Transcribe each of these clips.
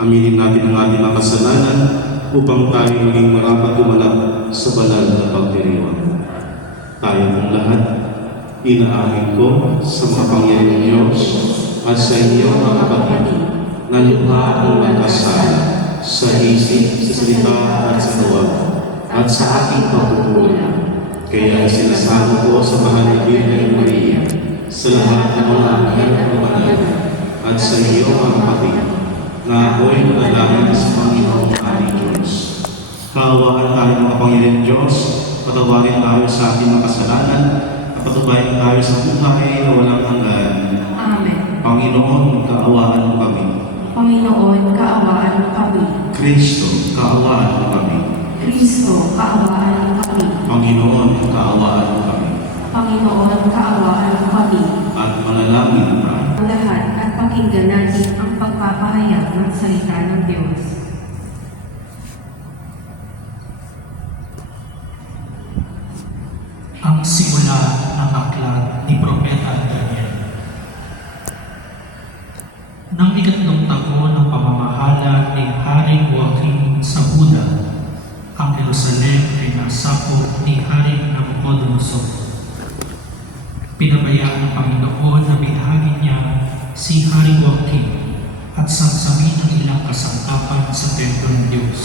aminin natin ang ating mga kasalanan upang tayo maging marapat gumanap sa banal na pagdiriwang. Tayo pong lahat, inaamin ko sa makapangyarihan ng Diyos at sa inyo mga kapatid na lubha ang magkasala sa isip, sa salita at sa gawa at sa ating pagkukulang. Kaya sinasama ko sa mahal na Birhen Maria, sa lahat ng mga anghel at banal, at sa iyo mga kapatid, na ako'y nanalangin sa Panginoong ating Diyos. Kaawaan tayo ng makapangyarihan Diyos, patawarin tayo sa ating mga kasalanan, at patubayan tayo sa buhay na walang hanggan. Amen. Panginoon, kaawaan mo kami. Panginoon, kaawaan mo kami. Kristo, kaawaan mo kami. Kristo, kaawaan mo kami. Panginoon, kaawaan mo kami. Panginoon, kaawaan mo kami. At manalangin tayo. Ang lahat at pakinggan natin ang pagpapahayag ng salita ng Diyos. Ang simula ng aklat ni Propeta Daniel. Nang ikatlong taon ng pamamahala ni Haring Joachim sa Huda, ang Jerusalem ay nasakop ni Haring Nabucodonosor. Pinabayaan ng Panginoon na binahagi niya si Haring Joachim at sangsamin ng ilang kasangkapan sa templo ng Diyos.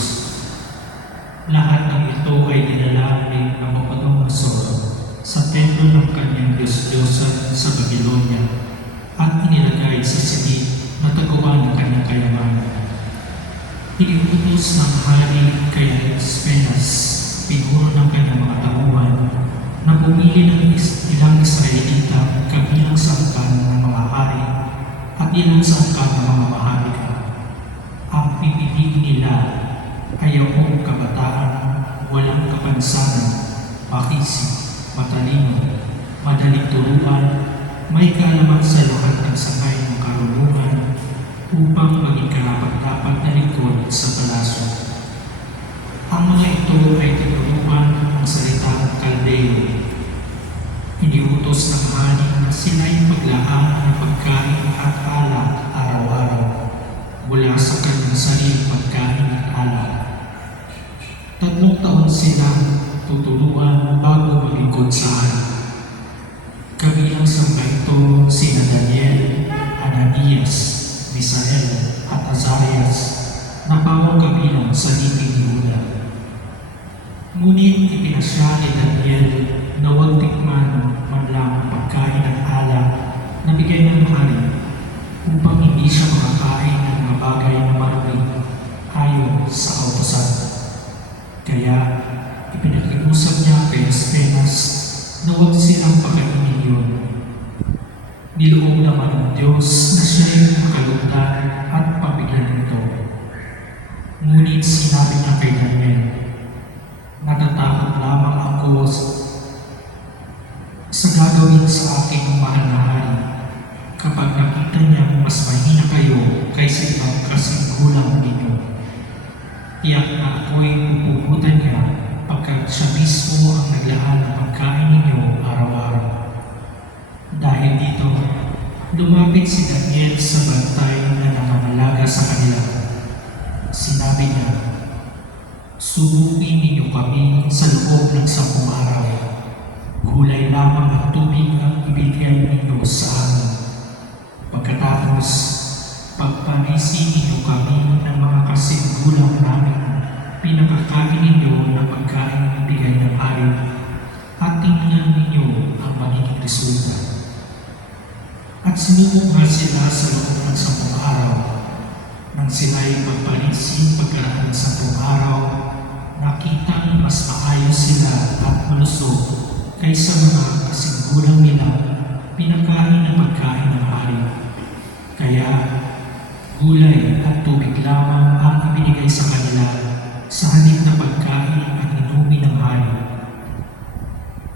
Lahat ng ito ay dinala ni Nabucodonosor sa templo ng kanyang Diyos-Diyosan sa Babylonia at inilagay sa silid na taguan ng kanyang kayamanan. Iniutos ng hari kay Espenas, pinuno ng kanyang mga tauhan, na pumili ng ilang Israelita kabilang sa angkan ng mga hari at ilang sa angkan ng mga maharika. Ang pipiliin nila ay ang kabataan, walang kapansanan, pakisip, matalino, madaling turuan, may kaalaman sa lahat ng sangay ng karunungan upang maging karapat-dapat na lingkod sa palasyo. Ang mga ito ay tinuruan ng salitang Kaldeo. Iniutos ng hari na sila'y paglaan ng pagkain at alak araw-araw mula sa kanyang sariling pagkain at alak. 3 taon silang tuturuan bago malingkod sa hari. Kabilang sa mga ito sina Daniel, Ananias, Misael at Azarias na pawang kabilang sa libing ni Juda. Ngunit ipinasya ni Daniel na huwag tikman man lang ang pagkain at alak na bigay ng hari upang hindi siya makakain ng mga bagay na marami ayon sa kautosan. Kaya ipinakiusap niya kay Espenas na huwag silang pakainin yun. Niloob naman ng Diyos na siya'y makalugdan at pabigyan nito. Ngunit sinabi niya kay Daniel, natatakot lamang ako sa gagawin sa aking mahal na hari kapag nakita niyang mas mahina kayo kaysa ibang kasing gulang ninyo. Tiyak na ako'y pupugutan niya pagkat siya mismo ang naglaan ng pagkain ninyo araw-araw. Dahil dito, lumapit si Daniel sa bantay na nangangalaga sa kanila. Sinabi niya, subukin ninyo kami sa loob ng 10 araw. Gulay lamang at tubig ang ibigay ninyo sa amin. Pagkatapos, pagpanisi ninyo kami ng mga kasigulang namin, pinakakain ninyo ng pagkain ng ibigay ng hari at tingnan ninyo ang magiging resulta. At sinubok nga sila sa loob ng 10 araw. Nang sila'y magpalisin pagkaraan ng 10 araw, nakitang mas maayos sila at malusog kaysa mga kasigulang nila pinakain ng pagkain ng hari. Kaya gulay at tubig lamang ang ibinigay sa kanila sa halip na pagkain at inumin ng hari.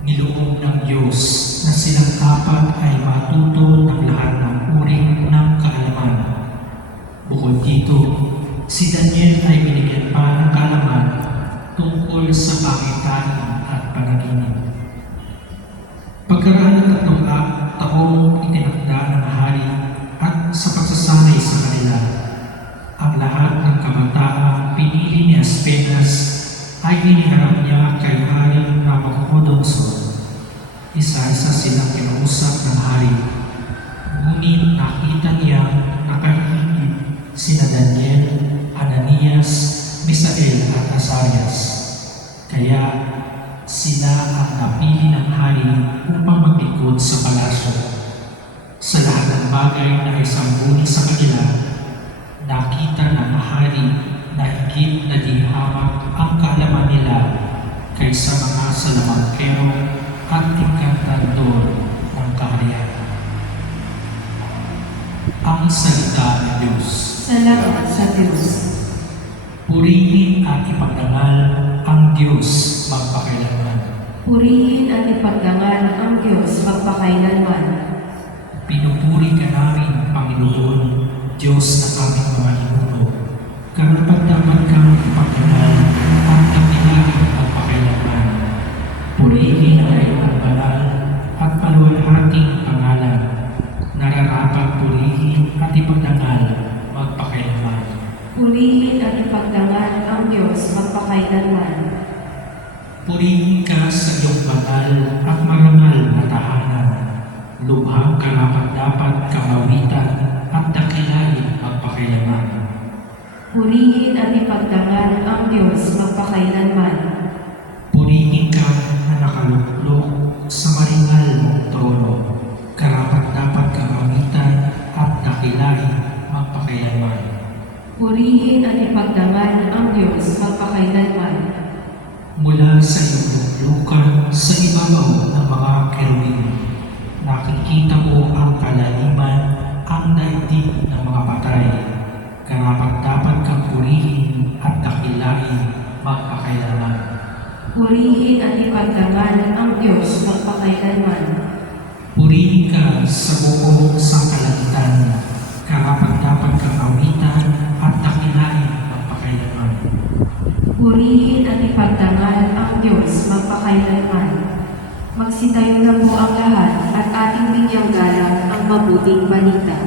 Niloob ng Diyos na silang apat ay matuto ng lahat ng uri ng kaalaman. Bukod dito, si Daniel ay binigyan pa ng kaalaman tungkol sa pakitaan at panaginip. Pagkaraan ng 3 taong itinakda ng hari at sa pagsasanay sa kanila, ang lahat ay iniharap niya kay Hari Nabucodonosor. Isa-isa silang kinausap ng hari. Ngunit nakita niya nakahilig sina Daniel, Ananias, Misael at Azarias. Kaya sila ang napili ng hari upang maglingkod sa palasyo. Sa lahat ng bagay na isangguni sa kanila, nakita ng hari na higit na dihamak ang kaalaman nila kaysa mga salamangkero at inkantador ng kaharian. Ang salita ng Diyos. Salamat sa Diyos. Purihin at ipagdangal ang Diyos magpakailanman. Purihin at ipagdangal ang Diyos magpakailanman. Pinupuri ka namin, Panginoon, Diyos ng aming mga ninuno. Karapat-dapat kang ipagdangal at dakilain magpakailanman. Purihin ang iyong banal at paluwalhating pangalan. Nararapat purihin at ipagdangal magpakailanman. Purihin at ipagdangal ang Diyos magpakailanman. Purihin ka sa iyong banal at marangal na tahanan. Lubhang karapat-dapat kamawitan at dakilain magpakailanman. Purihin at ipagdangal ang Diyos magpakailanman. Purihin ka na nakaluklok sa maringal mong trono. Karapat-dapat kamawitan at dakilain magpakailanman. Purihin at ipagdangal ang Diyos magpakailanman. Mula sa iyong luklukan sa ibabaw ng mga kerubin, nakikita mo ang kalaliman, ang daigdig ng mga patay. Karapat-dapat kang purihin at dakilain magpakailanman. Purihin at ipagdangal ang Diyos magpakailanman. Purihin ka sa buong sangkalangitan. Karapat-dapat kang awitan at dakilain magpakailanman. Purihin at ipagdangal ang Diyos magpakailanman. Magsitayo na po ang lahat at ating bigyang galang ang mabuting balita.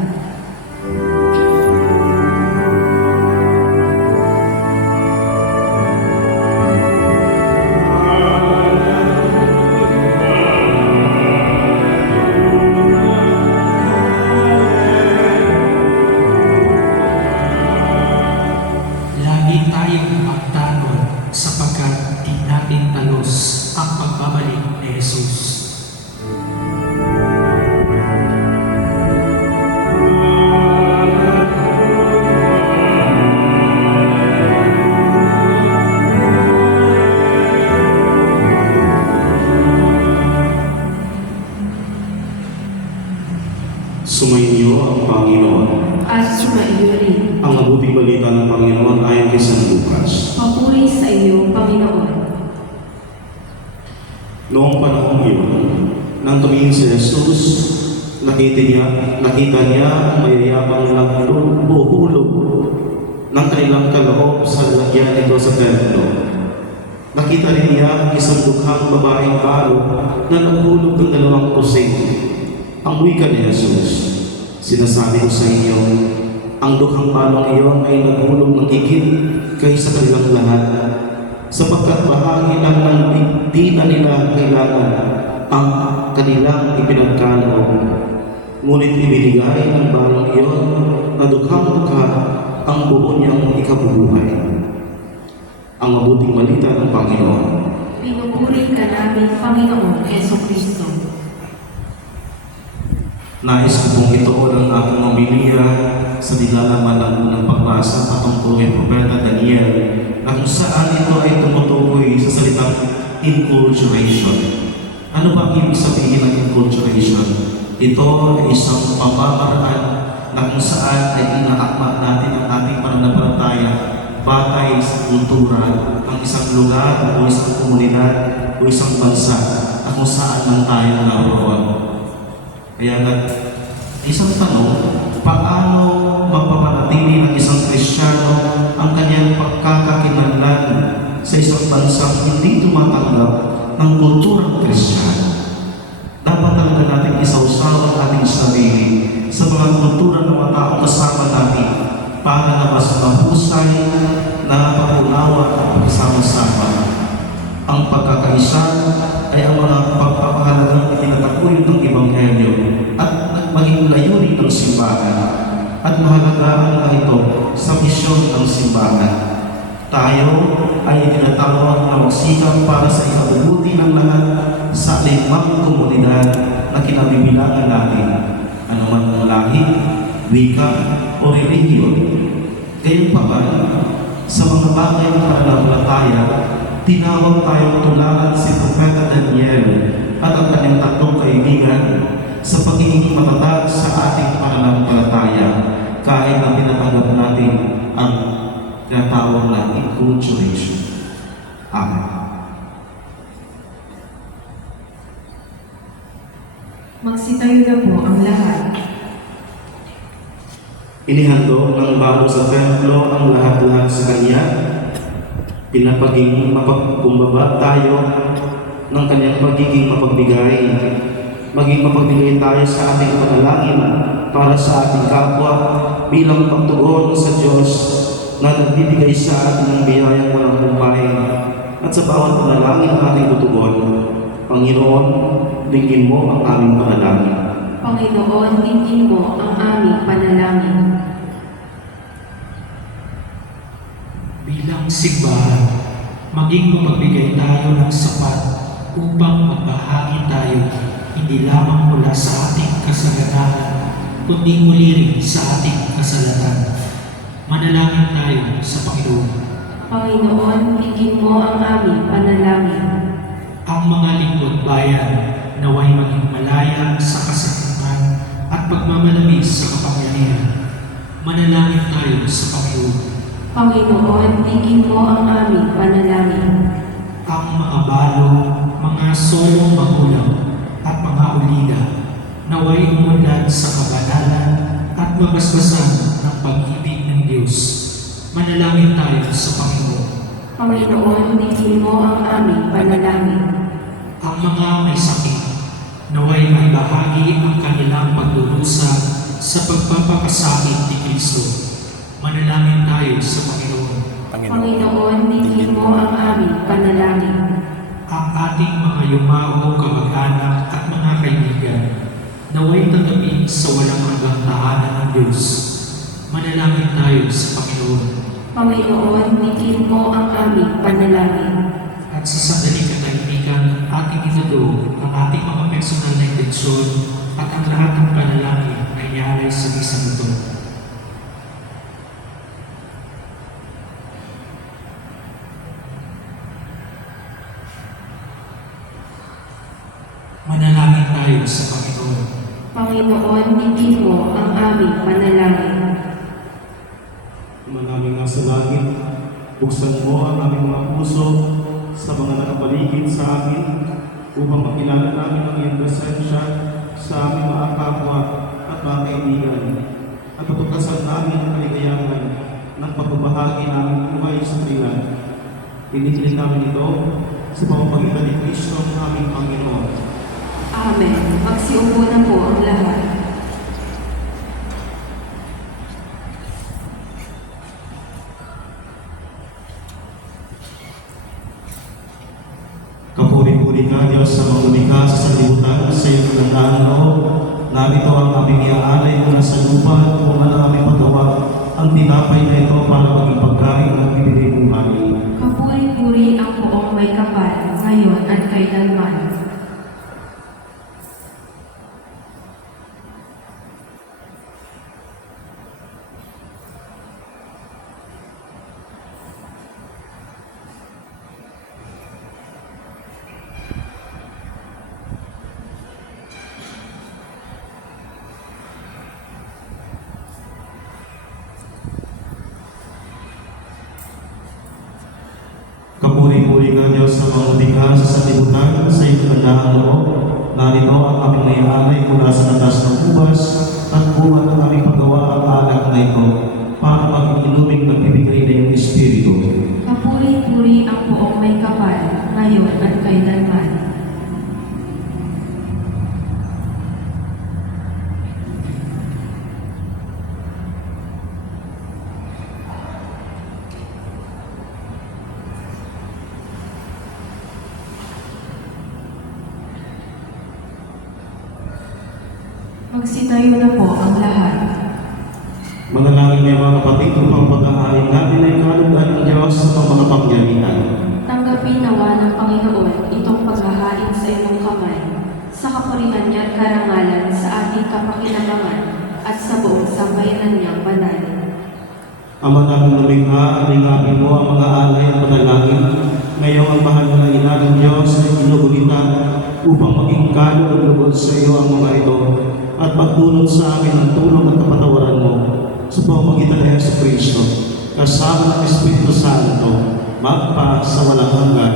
Lagi tayong magtanong sapagkat di natin talos ang pagbabalik ni Jesus. Sumainyo ang Panginoon. At sumaiyo rin. Ang mabuting balita ng Panginoon ayon kay San Lucas. Papuri sa iyo, Panginoon. Noong panahon iyon, nang tumingin si Jesus, nakita niya ang mayayabang nagbuhulog ng kanilang kaloob sa lalagyan nito sa templo. Nakita rin niya ang isang dukhang babaeng balo na naghulog ng 2 kusing. Ang wika ni Jesus, sinasabi ko sa inyo, ang dukhang balong iyon ay naghulog ng higit kaysa kanilang lahat, sapagkat bahagi lang ng di na nila kailangan ang kanilang ipinagkaloob. Ngunit ibinigay ng balong iyon na dukhang-dukha ang buo niyang ikabubuhay. Ang mabuting balita ng Panginoon. Pinupuri ka namin, Panginoon Jesucristo. Nais ko pong ituon ang aking homilya sa nilalaman ng unang pagbasa patungkol kay Propeta Daniel na kung saan ito ay tumutukoy sa salitang enculturation. Ano ba ang ibig sabihin ng enculturation? Ito ay isang pamamaraan na kung saan ay inaakma natin ang ating pananampalataya batay sa kultura ang isang lugar o isang komunidad o isang bansa na kung saan lang tayo naroon. Kaya isang tanong, paano mapapanatili ng isang Kristiyano ang kanyang pagkakakilanlan sa isang bansang hindi tumatanggap ng kulturang Kristiyano? Dapat talaga natin isawsaw ang ating sarili sa mga kultura ng mga taong kasama natin para na mas mahusay na pag-unawa at pagsama-sama Ang pagkakaisa ay ang mga pagpapahalagang itinataguyod ng Ebanghelyo at maging layunin ng simbahan at mahalagaan na ito sa misyon ng simbahan. Tayo ay itinatawag na magsikap para sa ikabubuti ng lahat sa limang komunidad na kinabibilangan natin, anuman ang lahi, wika o relihiyon. Gayunpaman, sa mga bagay ng pananampalataya, tinawag tayong tularan si Propeta Daniel at ang kanyang tatlong kaibigan sa pagiging matatag sa ating pananampalataya kahit na tinatanggap natin ang tinatawag na enculturation. Amen. Magsitayo na po ang lahat. Inihandog ng bago sa templo ang lahat-lahat sa Kanya. Pinapaging mapagkumbaba tayo ng Kanyang pagiging mapagbigay. Maging mapagbigay tayo sa ating panalangin para sa ating kapwa bilang pagtugon sa Diyos na nagbibigay sa atin ng biyayang walang humpay. At sa bawat panalangin na ating tutugon, Panginoon, dinggin mo ang aming panalangin. Panginoon, dinggin mo ang aming panalangin. Bilang simbahan, maging mapagbigay tayo ng sapat upang magbahagi tayo hindi lamang mula sa ating kasalanan, kundi muli rin sa ating kasalatan. Manalangin tayo sa Panginoon. Panginoon, dinggin mo ang aming panalangin. Ang mga lingkod bayan naway maging malaya sa kasakiman at pagmamalabis sa kapangyarihan. Manalangin tayo sa Panginoon. Panginoon, dinggin mo ang aming panalangin. Ang mga balo, mga solong magulang at mga ulila naway umunlad sa kabanalan at mabasbasan ng pag-ibig ng Diyos. Manalangin tayo sa Panginoon. Panginoon, dinggin mo ang aming panalangin. Ang mga may sakit naway may bahagi ang kanilang pagdurusa sa pagpapakasakit ni Kristo. Manalangin tayo sa Panginoon. Panginoon, dinggin mo ang aming panalangin. Ang ating mga yumao, kamag-anak at mga kaibigan naway tanggapin sa walang hanggang tahanan ng Diyos. Manalangin tayo sa Panginoon. Panginoon, dinggin mo ang aming panalangin. At sa sandaling katahimikan, ating itudo ang ating mga personal na intensyon at ang lahat ng panalangin na iaalay sa isang ito. Manalangin tayo sa Panginoon. Panginoon, dinggin mo ang aming panalangin. Manaming nasa langit, buksan mo ang aming mga puso sa mga nakapaligid sa amin upang makilala namin ang iyong presensya sa aming mga kapwa at mga kaibigan at patuklasan namin ang kaligayahan ng pagbabahagi namin buhay sa tuwiran. Pinipilit namin ito sa pamamagitan ni Kristo ang aming Panginoon. Amen. Magsiupo na po ang lahat. Kapuri-puri ka, Diyos, sa mga lumikha sa sanlibutan, sa iyong kagandaan loob. Narito ang aming iaalay mula sa lupa at kung ano ang aming paggawa, ang tinapay na ito para maging pagkain ng bibigay buhay. Kapuri-puri ang poong may kapal, ngayon at kailanman. Kapuri-puri ka, Diyos, sa mga lumikha sa sanlibutan, sa iyong kagandaan loob. Narito ang aming naialay mula sa natas ng ubas at buwan ng aming paggawa ang alak na ito para maging inuming nagbibigay na iyong Espiritu. Kapuri-puri ang poong may kapal, ngayon at kailanman. Magsitayo na po ang lahat. Manalangin niyo mga kapatid upang pag-aaring natin ay kalugdan ng Diyos sa mga kapangyarihan. Tanggapin nawa ng Panginoon itong paghahain sa iyong kamay, sa kapurihan niya at karangalan sa ating kapakinabangan at sa buong sambayanan niyang banal. Ama namin lumikha, alingapin mo ang mga alay at panalangin. Ngayong ang mahal na ina ng Diyos ay inuulitan upang maging kalog at lugod sa iyo ang mga ito at magdulot sa amin ang tulong at kapatawaran mo sa pamamagitan ng Yesu Kristo kasama ng Espiritu Santo magpa sa walang hanggan.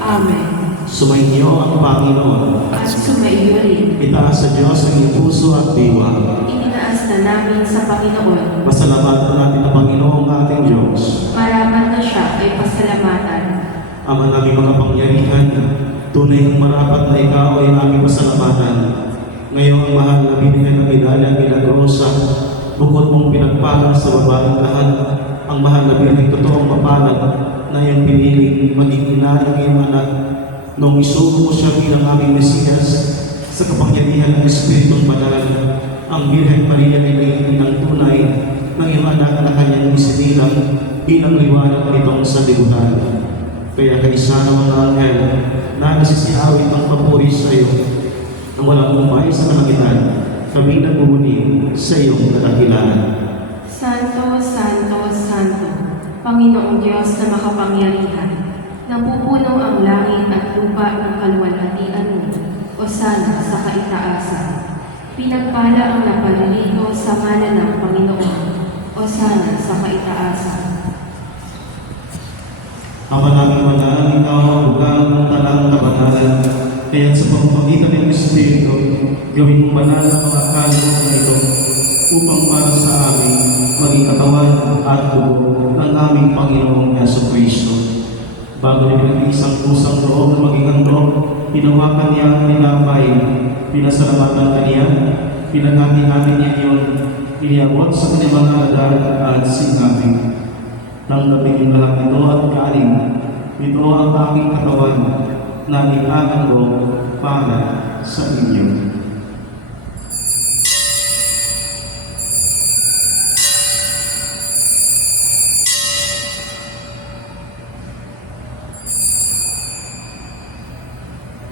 Amen. Sumainyo ang Panginoon. At sumaiyo rin. Itaas sa Diyos ang iyong puso at diwa. Itinaas na namin sa Panginoon. Pasalamatan natin ang Panginoong ating Diyos. Marapat na siya ay pasalamatan. Ama namin makapangyarihan, tunay ang marapat na ikaw ay aming pasalamatan. Ngayong ang mahal na binigyan ng medalya Milagrosa, bukod mong pinagpala sa babaeng lahat, ang mahal na binigyan totoong mapalad na iyong piniling maging ina ng iyong anak. Nung isugo mo siya bilang aming Mesiyas, sa kapangyarihan ng Espiritong Banal, ang Birhen Maria ay naging ng tunay ng iyong anak na kanyang isinilang bilang liwanag nitong sa libutan. Kaya kaisa ng mga anghel na nasisiawit ang papuri sa iyo, ang walang umay sa kalangitan, kami nagmumuni sa iyong kadakilaan. Santo, Santo, Santo, Panginoong Diyos na makapangyarihan, napupuno ang langit at lupa ng kaluwalhatian mo, o sana sa kaitaasan. Pinagpala ang napaliligo sa ngalan ng Panginoon, o sana sa kaitaasan. Ama namin manaan, ikaw ang bugang ng talang kabanalan, kaya sa pamamagitan ng Espiritu, gawin mong banal ang mga kaloob na ito, upang para sa amin maging katawan at dugo ng aming Panginoong Yesu Kristo. Bago niya pinag-iisang pusang loob na maging handog, hinawakan niya ang tinapay, pinasalamatan kaniya, pinaghati-hati niya iyon, iniabot sa kanyang mga alagad at sinabi, "Tanggapin lahat ito at kanin, ito ang aking katawan na ikahandog para sa inyo."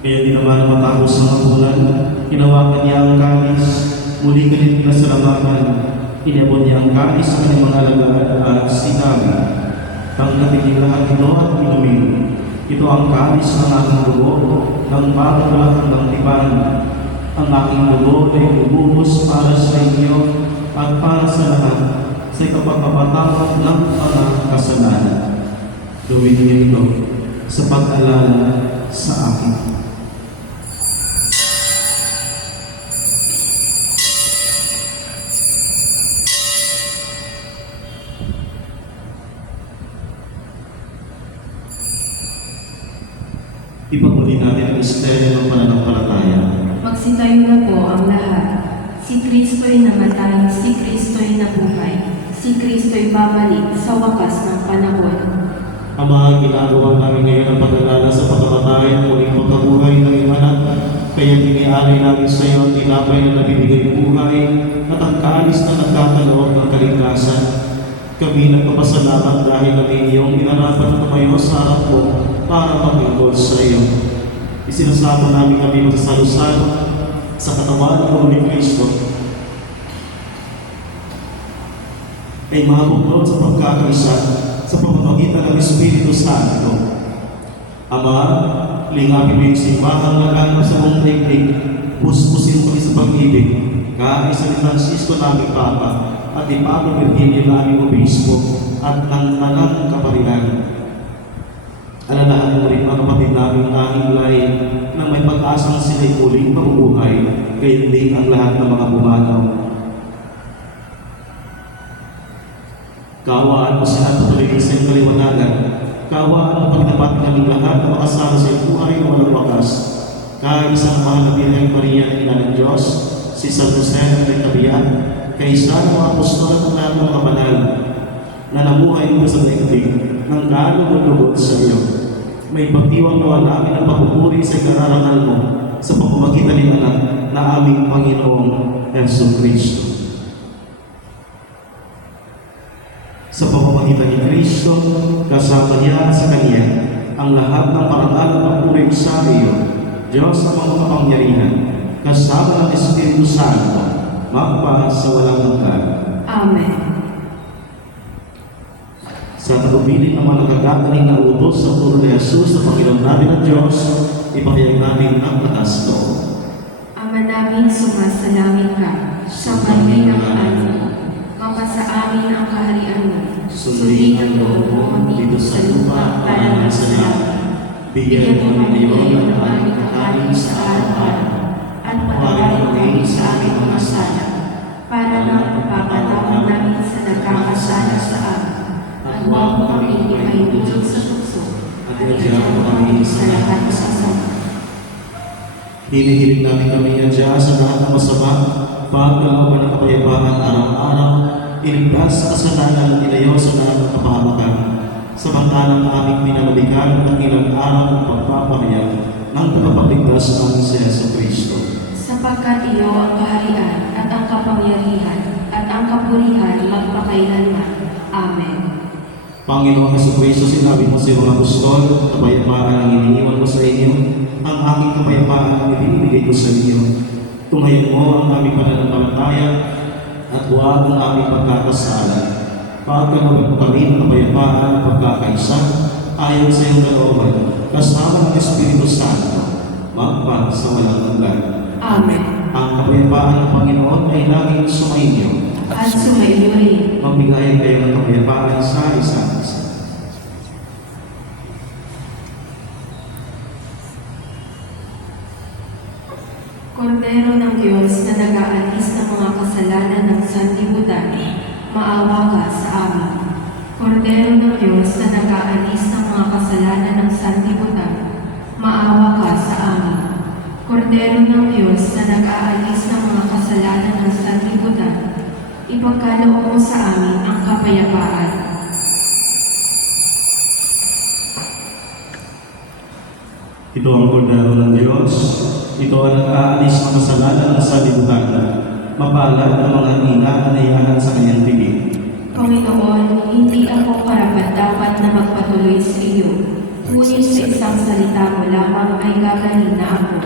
Kaya di naman matapos ng bulan, hinawakan niya ang kanis, muli galit pinasalamatan, inabot niya ang kanis sa kanyang mga alagad at sinabi, "Tanggapin niyo lahat ito at inumin. Ito ang kanis ng aking dugo, ng bagong lahat ng tipan. Ang aking dugo ay bububos para sa inyo at para sa lahat sa kapagpapatawad ng mga kasalanan. Gawin niyo ito sa pag-alala sa akin." Ipagmuli natin ang misteryo ng pananampalataya. Magsitayo na po ang lahat. Si Kristo'y namatay, si Kristo'y nabuhay, si Kristo'y babalik sa wakas ng panahon. Ama, ginagawa namin ngayon ang pag-alala sa pagkamatay at muling pagkabuhay ng iyong anak. Kaya iniaalay namin sa iyo ang tinapay na nabibigay buhay at ang kaalis na nagkakaloob ng kaligtasan. Kami nagpapasalamat dahil kami iyong inarapan na tumayo sa harap mo para maglingkod sa iyo. Isinasamo namin kami magsasalusan sa katawan ng ni Kristo ay mabuklod sa pagkakaisa sa pamamagitan ng Espiritu Santo. Ama, lingapin mo yung simbahang laganap sa mong daigdig, puspusin mo kami sa pag-ibig, kaisa ni Francisco naming Papa, at ni Pablo Virgilio naming Obispo, at ng talang kaparihan. Alalahan mo rin mga kapatid naming tanging lahi na may pag-asang sila'y muling mabubuhay, gayon din ang lahat ng mga bumanaw. Kaawaan mo sila patuloy sa iyong kaliwanagan. Kaawaan mo pagdapat kaming lahat na makasama sa iyong buhay na walang wakas. Kaisa ng mahal na Birhen Maria na ina ng Diyos, si San Jose ng Kabiyan, kaisa ng mga apostol at lahat ng mga banal na namuhay mo sa daigdig ng lalo sa iyo. May pagdiwang nawa namin ang papupuri sa kararangal mo sa pamamagitan ng anak na aming Panginoong Yesu Kristo. Sa pamamagitan ni Kristo, kasama niya sa Kanya, ang lahat ng parangal at papuri sa iyo, Diyos ng mga kapangyarihan, kasama ng Espiritu Santo, magpa sa walang hanggan. Amen. Sa tagubilin ng mga nagagagaling na utos sa turo ni Jesus na Panginoon natin at Diyos, ipahayag namin ang lakas loob. Ama namin, sumasalangit ka, sambahin ang ngalan mo. Mapasa amin ang kaharian mo. Sundin ang loob mo dito sa lupa para ng sa langit. Bigyan mo kami ngayon ng aming kakanin sa araw-araw, at patawarin mo kami sa aming mga sala, para nang mapapatawad namin sa nagkakasala sa amin. At huwag mo kami ipahintulot sa tukso, at iyan mo kami sa lahat ng sasama. Hinihiling namin kami yan dyan sa lahat ng masama, pagkakawa ng kapayapaan araw-araw, iligtas sa kasalanan at ilayo sa lahat ng kapahamakan, samantalang aming pinanalikan ng ilang araw ng pagpapahayag ng tagapagligtas namin si Yesu Kristo. Sapagkat iyo ang kaharian at ang kapangyarihan at ang kapurihan magpakailanman. Amen. Panginoong Yesu Kristo, sinabi mo sa iyong mga apostol, kapayapaan ang iniiwan mo sa inyo, ang aking kapayapaan ang ibinibigay ko sa inyo. Tungayin mo ang aming pananampalataya at huwag ang aming pagkakasala. Pagkalooban mo kami ng kapayapaan at pagkakaisa, ayon sa iyong kalooban, kasama ng Espiritu Santo, magpa sa walang hanggan. Amen. Ang kapayapaan ng Panginoon ay laging sumainyo. At sumaiyo rin. Magbigayan kayo ng kapayapaan sa isa't isa. Kordero ng Diyos na nag-aalis ng mga kasalanan ng sanlibutan, maawa ka sa amin. Kordero ng Diyos na nag-aalis ng mga kasalanan ng sanlibutan, maawa ka sa amin. Kordero ng Diyos na nag-aalis ng mga kasalanan ng sanlibutan, ipagkaloob mo sa amin ang kapayapaan. Ito ang kordero ng Diyos. Ito ang nag-aalis ng kasalanan ng sanlibutan. Mapalad ang mga inaanayahan sa kanyang piging. Panginoon, hindi ako karapat-dapat na magpatuloy sa iyo, ngunit sa isang salita mo lamang ay gagaling na ako.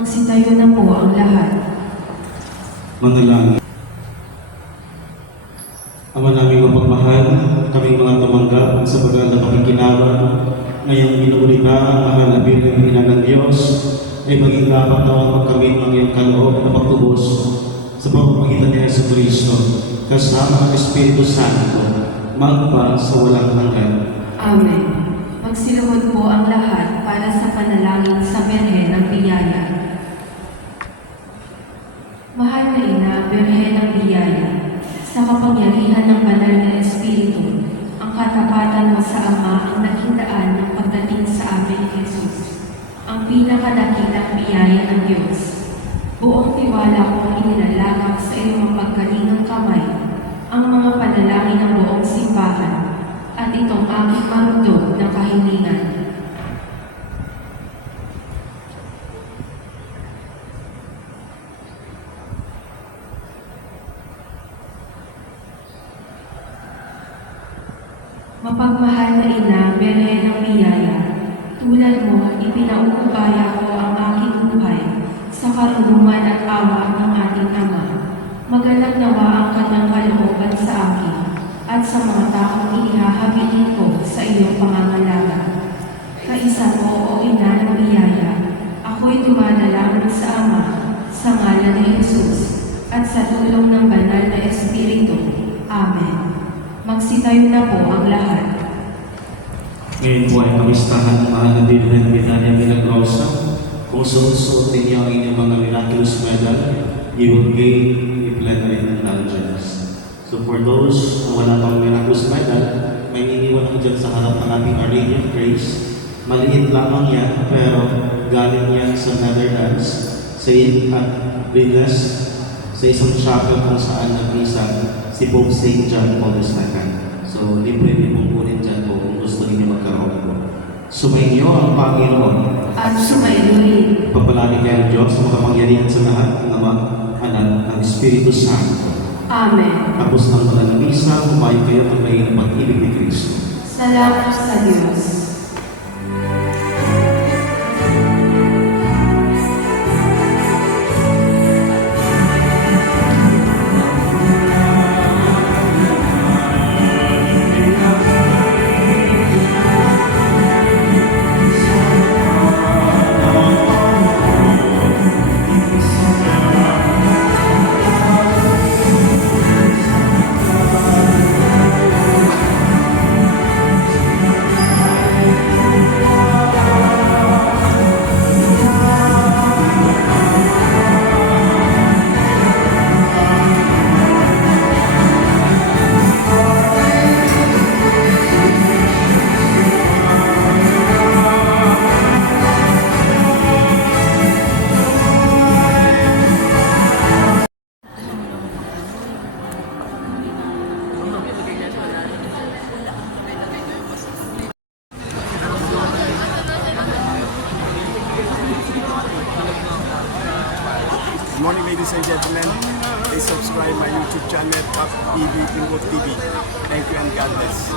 Magsitayo na po ang lahat. Manalangin. Ama naming mapagmahal, kaming mga tumanggap sa banal na pakikinabang, ngayong inuulit na ang mahal na Birheng Ina ng Diyos, ay maging dapat na magkamit ng iyong kaloob na pagtubos sa pamamagitan ni Jesucristo, kasama ng Espiritu Santo, magpa sa walang hanggan. Amen. Magsiluhod po ang lahat para sa panalangin sa Birhen ng Biyaya. Mahal na Ina, Birhen ng Biyaya, sa kapangyarihan ng banal na Espiritu, ang katapatan mo sa Ama ang naging daan ng pagdating sa ating Jesus, ang pinakadakilang biyaya ng Diyos. Buong tiwala kong inilalagak sa iyong mapagkalingang kamay ang mga panalangin ng buong simbahan at itong aking marundog ng kahilingan. Mapagmahal na Ina, Birhen ng Biyaya, tulad mo, ipinaubaya ko ang aking buhay sa karunungan at awa ng ating Ama. Maganap nawa ang kanyang kalooban sa akin at sa mga taong inihahabilin ko sa iyong pangangalaga. Kaisa mo, O Ina ng Biyaya, ako'y dumadalangin sa Ama, sa ngalan ni Jesus, at sa tulong ng banal na Espiritu. Amen. Magsitayo na po ang lahat. Ngayon po ay kamistahan ng mahal na Birhen Binalia Milagrosa. Kung suot-suotin niyo ang inyong mga miraculous medal, you will gain a plenary indulgence. So for those na wala pang miraculous medal, may iniwan ako dyan sa harap ng ating Our Lady of Grace. Maliit lamang yan, pero galing yan sa Netherlands, sa Venus, sa isang chapel kung saan nag-misa si Pope St. John Paul II. So, libre niyo pong kunin dyan po kung gusto niyo magkaroon po. Sumainyo ang Panginoon. At sumainyo. Pagpalain kayo ng Diyos sa makapangyarihan sa lahat ng Ama, Anak, ng Espiritu Santo. Amen. Tapos ng mga misa, kumain kayo at may pag-ibig ni Kristo. Salamat sa Diyos. Good morning, ladies and gentlemen. Please subscribe my YouTube channel, Top TV, Pinbot TV. Thank you and God bless.